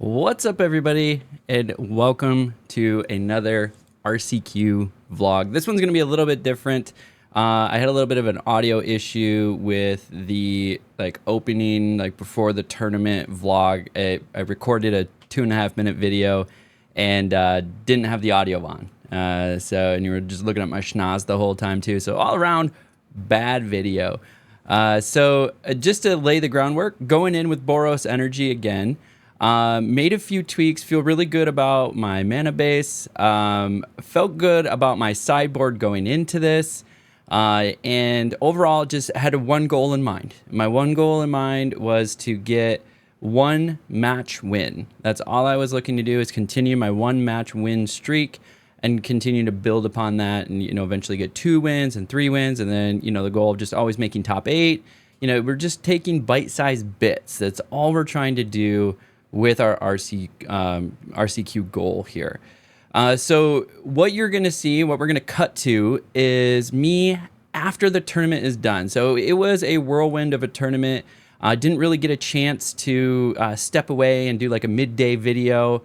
What's up, everybody, and welcome to another RCQ vlog. This one's going to be a little bit different. I had a little bit of an audio issue with the opening, before the tournament vlog. I recorded a 2.5-minute video and didn't have the audio on. And you were just looking at my schnoz the whole time too. So all around bad video. Just to lay the groundwork, going in with Boros Energy again. Made a few tweaks, feel really good about my mana base, felt good about my sideboard going into this, and overall just had one goal in mind. My one goal in mind was to get one match win. That's all I was looking to do, is continue my one match win streak and continue to build upon that, and eventually get 2 wins and 3 wins, and then the goal of just always making top 8. We're just taking bite-sized bits. That's all we're trying to do with our RCQ goal here. So what you're going to see, what we're going to cut to, is me after the tournament is done. So it was a whirlwind of a tournament. I didn't really get a chance to step away and do like a midday video.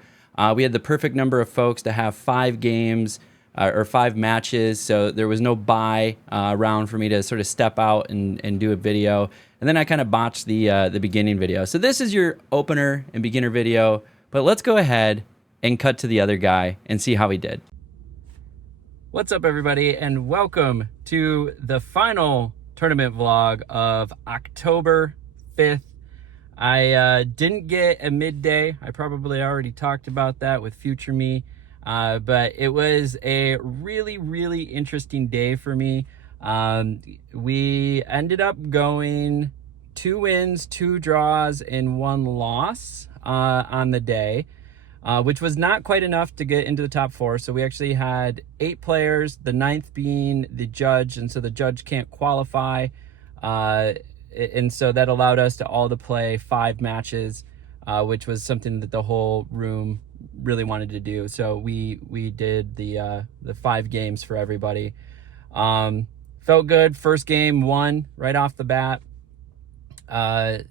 We had the perfect number of folks to have 5 games or 5 matches, so there was no bye round for me to sort of step out and do a video. And then I kind of botched the beginning video. So this is your opener and beginner video, but let's go ahead and cut to the other guy and see how he did. What's up, everybody, and welcome to the final tournament vlog of October 5th. I didn't get a midday. I probably already talked about that with future me, but it was a really, really interesting day for me. We ended up going 2 wins, 2 draws, and 1 loss on the day, which was not quite enough to get into the top 4. So we actually had 8 players, the 9th being the judge, and so the judge can't qualify. And so that allowed us to all to play 5 matches, which was something that the whole room really wanted to do. So we did the 5 games for everybody. Felt good. First game, won right off the bat.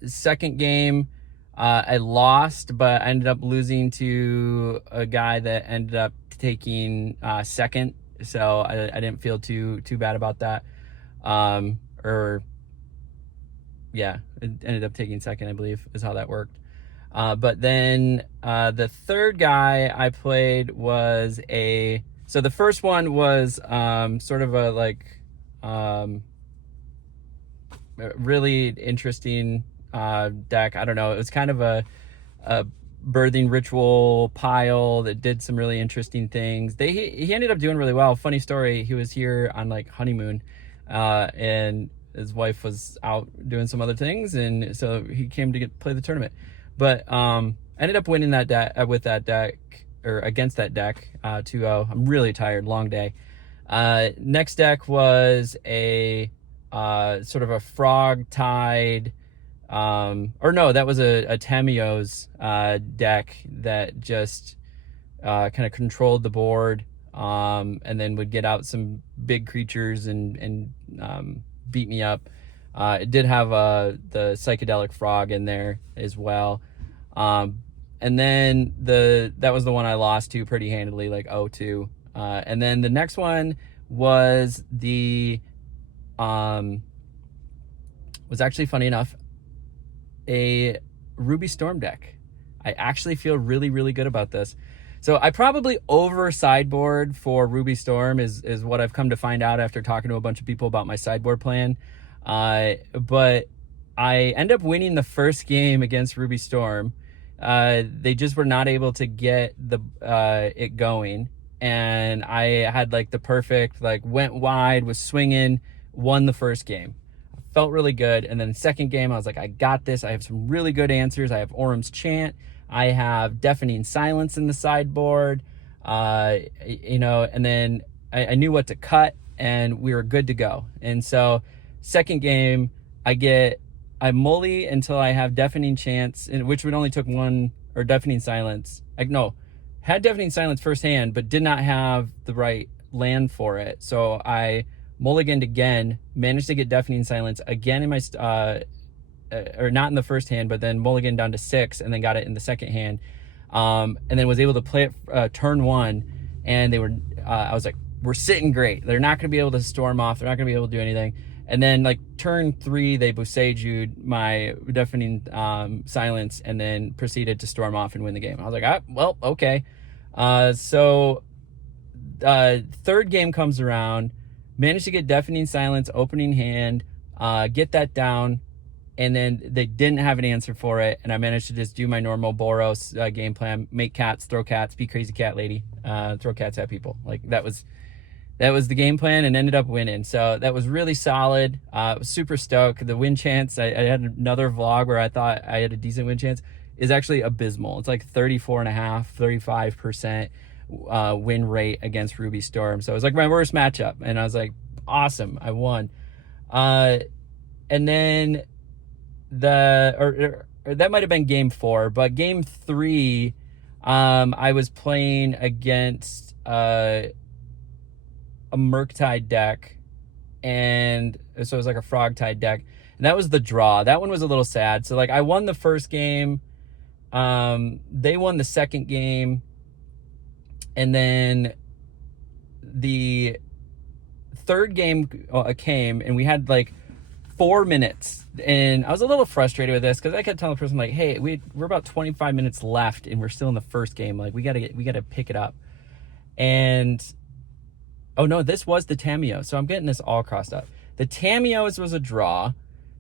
Second game, I lost, but I ended up losing to a guy that ended up taking second. So I didn't feel too bad about that. Yeah, it ended up taking second, I believe, is how that worked. But then the third guy I played was so the first one was sort of a really interesting deck. I don't know. It was kind of a birthing ritual pile that did some really interesting things. He ended up doing really well. Funny story. He was here on honeymoon, and his wife was out doing some other things, and so he came to play the tournament. But ended up winning that deck with that deck, or against that deck, 2-0. I'm really tired. Long day. Next deck was a sort of a frog tide, or no, that was a Tamiyo's deck that just kind of controlled the board, and then would get out some big creatures and beat me up. It did have the psychedelic frog in there as well. And then that was the one I lost to pretty handily, 0-2. And then the next one was was actually, funny enough, a Ruby Storm deck. I actually feel really, really good about this. So I probably over sideboard for Ruby Storm is what I've come to find out after talking to a bunch of people about my sideboard plan. But I end up winning the first game against Ruby Storm. They just were not able to get it going. And I had the perfect, went wide, was swinging, won the first game. Felt really good. And then the second game, I was like, I got this. I have some really good answers. I have Orum's Chant. I have Deafening Silence in the sideboard. And then I knew what to cut, and we were good to go. And so second game, I mully until I have Deafening Chants, which would only took 1, or Deafening Silence. Had Deafening Silence first hand, but did not have the right land for it. So I mulliganed again, managed to get Deafening Silence again in my or not in the first hand, but then mulligan down to 6, and then got it in the second hand. and then was able to play it turn one, and they were, I was like, we're sitting great. They're not going to be able to storm off. They're not going to be able to do anything. And then like turn three, they Boseju'd my deafening silence, and then proceeded to storm off and win the game. I was like, well, okay. So third game comes around, managed to get deafening silence opening hand, get that down, and then they didn't have an answer for it, and I managed to just do my normal Boros game plan: make cats, throw cats, be crazy cat lady, throw cats at people. Like that was the game plan, and ended up winning. So that was really solid. I was super stoked. The win chance, I had another vlog where I thought I had a decent win chance, is actually abysmal. It's like 34.5%, 35% win rate against Ruby Storm. So it was like my worst matchup, and I was like, awesome, I won. And then or that might have been game 4, but game 3, I was playing against a Murktide deck, and so it was like a Frogtide deck, and that was the draw. That one was a little sad. So like I won the first game, they won the second game, and then the third game came, and we had like 4 minutes, and I was a little frustrated with this because I kept telling the person like, hey, we're about 25 minutes left and we're still in the first game, like we gotta pick it up. And oh no, this was the Tamiyo, so I'm getting this all crossed up. The Tamiyo's was a draw,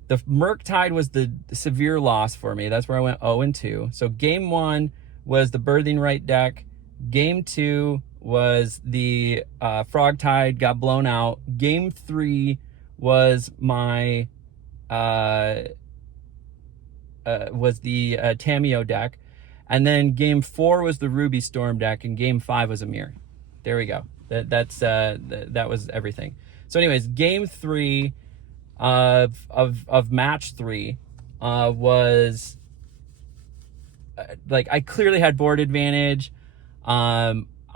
the Murktide was the severe loss for me. That's where I went 0-2. So game 1 was the Birthing Right deck, game 2 was the Frogtide, got blown out. Game 3 was my was the Tamiyo deck, and then game 4 was the Ruby Storm deck, and game 5 was a mirror. There we go. That was everything. So anyways, game 3 of match 3 was like I clearly had board advantage.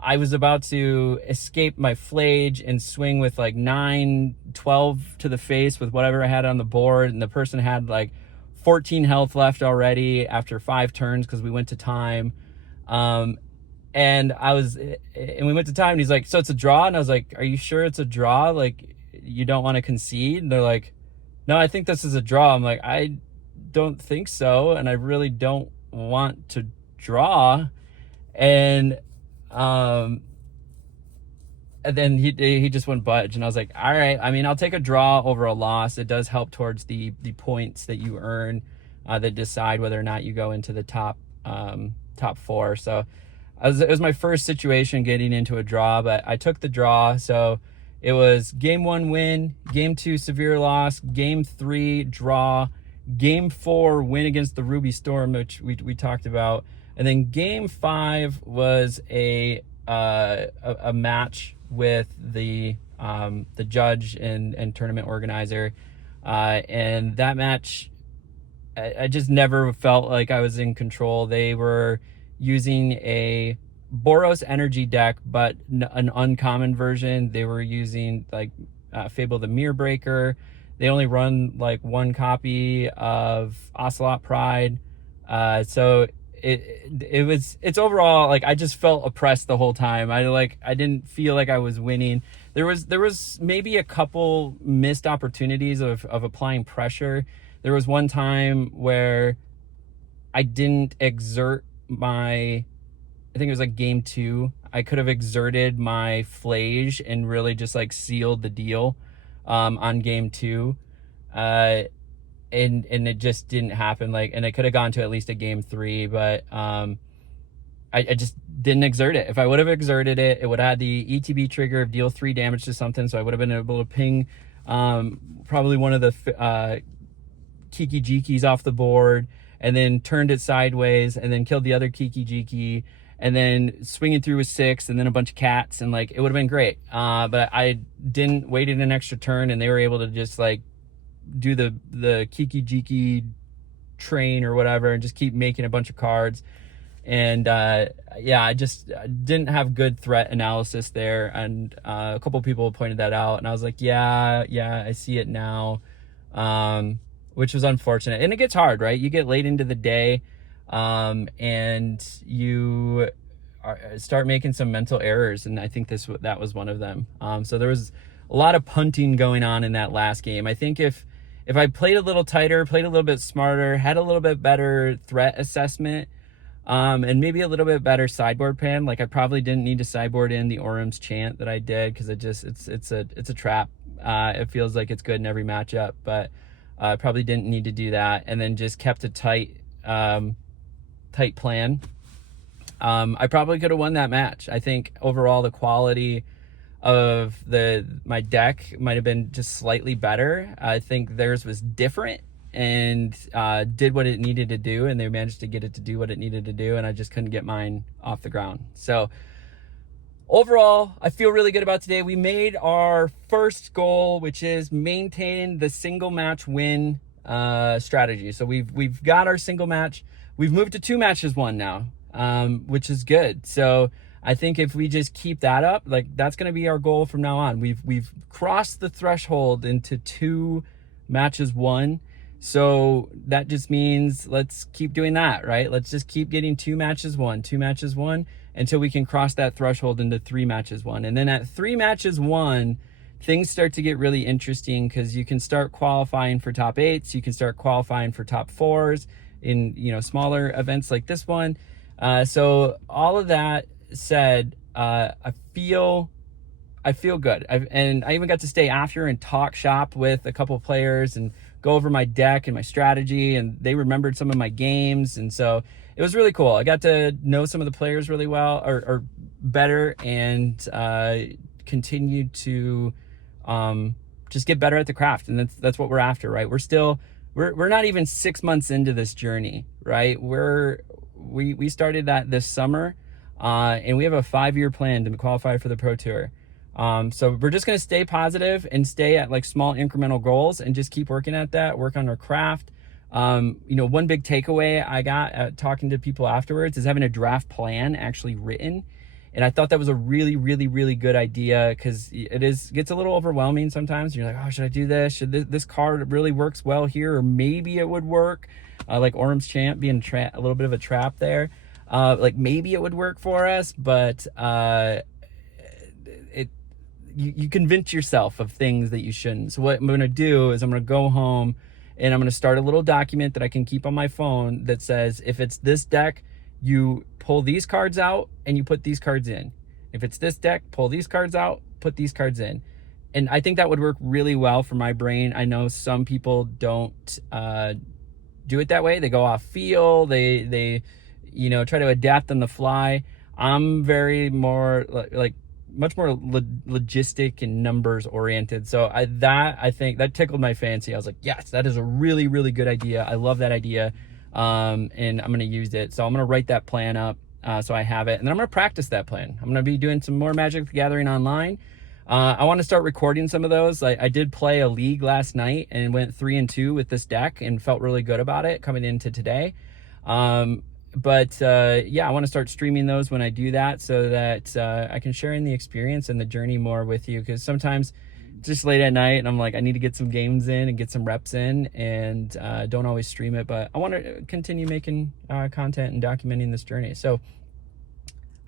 I was about to escape my Flage and swing with like 9-12 to the face with whatever I had on the board, and the person had like 14 health left already after 5 turns because we went to time. And we went to time, and he's like, so it's a draw? And I was like, are you sure it's a draw? Like, you don't want to concede? And they're like, no, I think this is a draw. I'm like, I don't think so, and I really don't want to draw. And then he just wouldn't budge, and I was like, all right, I mean, I'll take a draw over a loss. It does help towards the points that you earn that decide whether or not you go into the top 4. So it was my first situation getting into a draw, but I took the draw. So it was game 1 win, game 2 severe loss, game 3 draw, game 4 win against the Ruby Storm, which we talked about. And then game 5 was a match with the judge and tournament organizer, and that match, I just never felt like I was in control. They were using a Boros energy deck, but an uncommon version. They were using like Fable the Mirror Breaker. They only run like 1 copy of Ocelot Pride, so it's overall like I just felt oppressed the whole time. I didn't feel like I was winning. There was maybe a couple missed opportunities of applying pressure. There was one time where I didn't exert my, I think it was like game 2. I could have exerted my Flage and really just like sealed the deal on game 2. And it just didn't happen. Like, and it could have gone to at least a game 3, but I just didn't exert it. If I would have exerted it, it would have had the ETB trigger of deal 3 damage to something, so I would have been able to ping probably one of the Kiki Jikis off the board, and then turned it sideways, and then killed the other Kiki Jiki, and then swinging through with 6, and then a bunch of cats, and like it would have been great. But I didn't waited an extra turn, and they were able to just like do the Kiki Jiki train or whatever and just keep making a bunch of cards. And yeah, I just didn't have good threat analysis there, and a couple people pointed that out, and I was like, yeah, I see it now, which was unfortunate. And it gets hard, right? You get late into the day, and you start making some mental errors, and I think that was one of them. So there was a lot of punting going on in that last game. I think if I played a little tighter, played a little bit smarter, had a little bit better threat assessment, and maybe a little bit better sideboard plan, like I probably didn't need to sideboard in the Orum's Chant that I did, because it's a trap. It feels like it's good in every matchup, but I probably didn't need to do that, and then just kept a tight plan. I probably could have won that match. I think overall the quality of my deck might have been just slightly better. I think theirs was different and did what it needed to do, and they managed to get it to do what it needed to do, and I just couldn't get mine off the ground. So overall, I feel really good about today. We made our first goal, which is maintain the single match win strategy. So we've got our single match. We've moved to 2 matches won now, which is good. So I think if we just keep that up, like that's going to be our goal from now on. We've crossed the threshold into 2 matches won. So that just means let's keep doing that, right? Let's just keep getting 2 matches won until we can cross that threshold into 3 matches won. And then at 3 matches won, things start to get really interesting, because you can start qualifying for top 8s. You can start qualifying for top 4s in, smaller events like this one. So all of that said, I feel good. And I even got to stay after and talk shop with a couple players and go over my deck and my strategy, and they remembered some of my games. And so it was really cool. I got to know some of the players really well, or better, and continue to just get better at the craft. And that's what we're after, right? We're not even 6 months into this journey, right? We started that this summer, and we have a 5-year plan to qualify for the Pro Tour. So we're just going to stay positive and stay at like small incremental goals and just keep working at that, work on our craft. One big takeaway I got at talking to people afterwards is having a draft plan actually written. And I thought that was a really, really, really good idea, because gets a little overwhelming sometimes. You're like, oh, should I do this? Should this card really works well here? Or maybe it would work. Like Orum's Chant being a little bit of a trap there. Like maybe it would work for us, but you convince yourself of things that you shouldn't. So what I'm going to do is I'm going to go home and I'm going to start a little document that I can keep on my phone that says, if it's this deck, you pull these cards out and you put these cards in. If it's this deck, pull these cards out, put these cards in. And I think that would work really well for my brain. I know some people don't do it that way. They go off feel. They try to adapt on the fly. I'm very more like much more logistic and numbers oriented. So I think that tickled my fancy. I was like, yes, that is a really, really good idea. I love that idea. And I'm going to use it. So I'm going to write that plan up so I have it. And then I'm going to practice that plan. I'm going to be doing some more Magic the Gathering online. I want to start recording some of those. I did play a league last night and went 3-2 with this deck and felt really good about it coming into today. But I want to start streaming those when I do that, so that I can share in the experience and the journey more with you, because sometimes just late at night and I'm like, I need to get some games in and get some reps in, and don't always stream it, but I want to continue making content and documenting this journey. So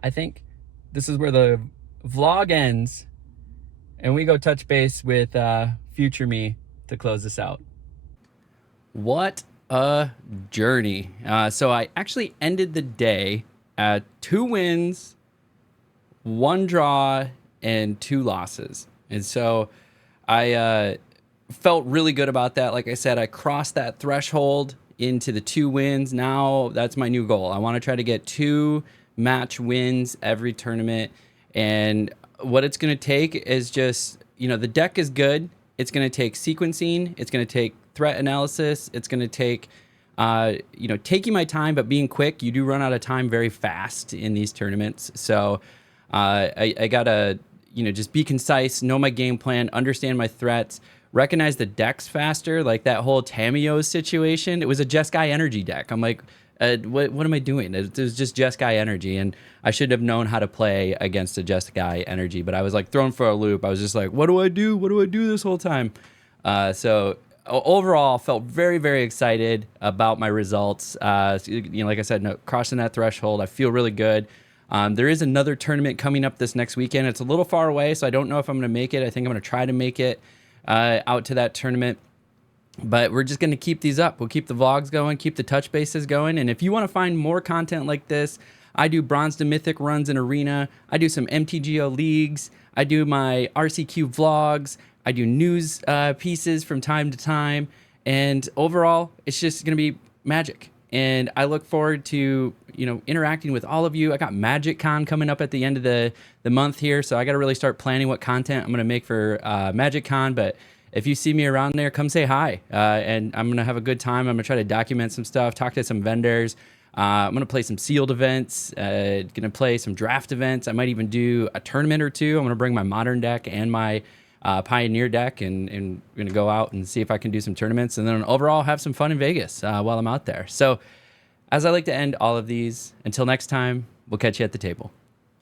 I think this is where the vlog ends, and we go touch base with future me to close this out. What a journey. So I actually ended the day at 2 wins, 1 draw, and 2 losses. And so I felt really good about that. Like I said, I crossed that threshold into the 2 wins. Now that's my new goal. I want to try to get 2 match wins every tournament. And what it's going to take is just, the deck is good. It's going to take sequencing. It's going to take threat analysis. It's going to take, taking my time, but being quick. You do run out of time very fast in these tournaments. So I got to, just be concise, know my game plan, understand my threats, recognize the decks faster. Like that whole Tamiyo situation, it was a Jeskai energy deck. I'm like, what am I doing? It was just Jeskai energy, and I should have known how to play against a Jeskai energy, but I was like thrown for a loop. I was just like, what do I do? What do I do this whole time? So overall, felt very, very excited about my results. Like I said, no, crossing that threshold, I feel really good. There is another tournament coming up this next weekend. It's a little far away, so I don't know if I'm going to make it. I think I'm going to try to make it out to that tournament. But we're just going to keep these up. We'll keep the vlogs going, keep the touch bases going. And if you want to find more content like this, I do bronze to mythic runs in arena. I do some MTGO leagues. I do my RCQ vlogs. I do news pieces from time to time. And overall, it's just going to be magic. And I look forward to, interacting with all of you. I got Magic Con coming up at the end of the month here. So I got to really start planning what content I'm going to make for Magic Con. But if you see me around there, come say hi. And I'm going to have a good time. I'm going to try to document some stuff, talk to some vendors. I'm going to play some sealed events, going to play some draft events. I might even do a tournament or two. I'm going to bring my modern deck and my Pioneer deck and going to go out and see if I can do some tournaments. And then overall have some fun in Vegas while I'm out there. So as I like to end all of these, until next time, we'll catch you at the table.